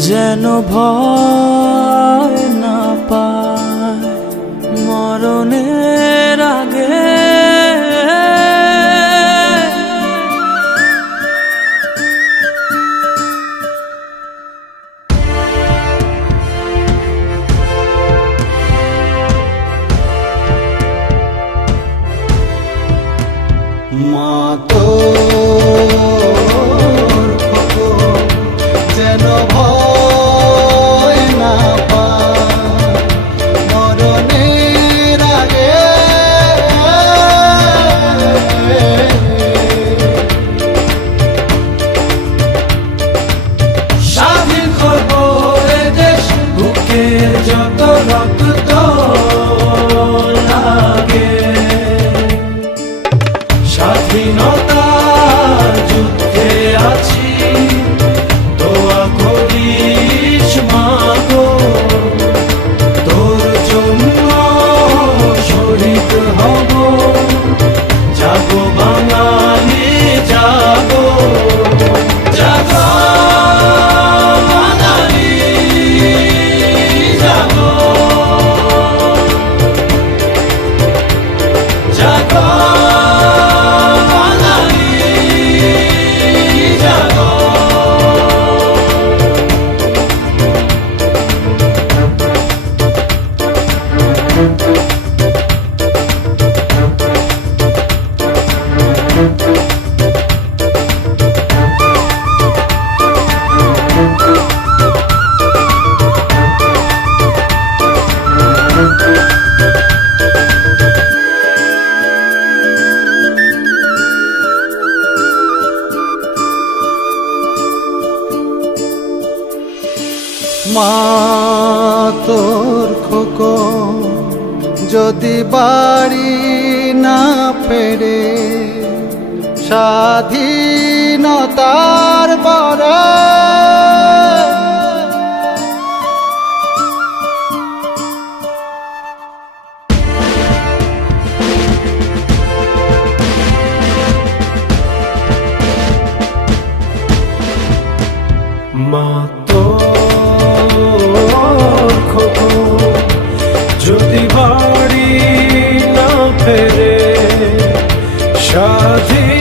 যেন ভয় না পায় মরণের আগে। মা তো যেন ভয় না পায় মরণের আগে। স্বাধীন করবো এ দেশ, বুকের যত রক্ত লাগে। স্বাধীনতার যুদ্ধে আছি, দোয়া করিস মা গো, তোর জন্য শহীদ হব, জাগো বাঙালি জাগো, জাগো বাঙালি জাগো, জাগো মা তোর খোকন যদি বাড়ি না ফেরে স্বাধীনতার পরে, মা তোর খোকন যদি বাড়ি না ফেরে স্বাধীন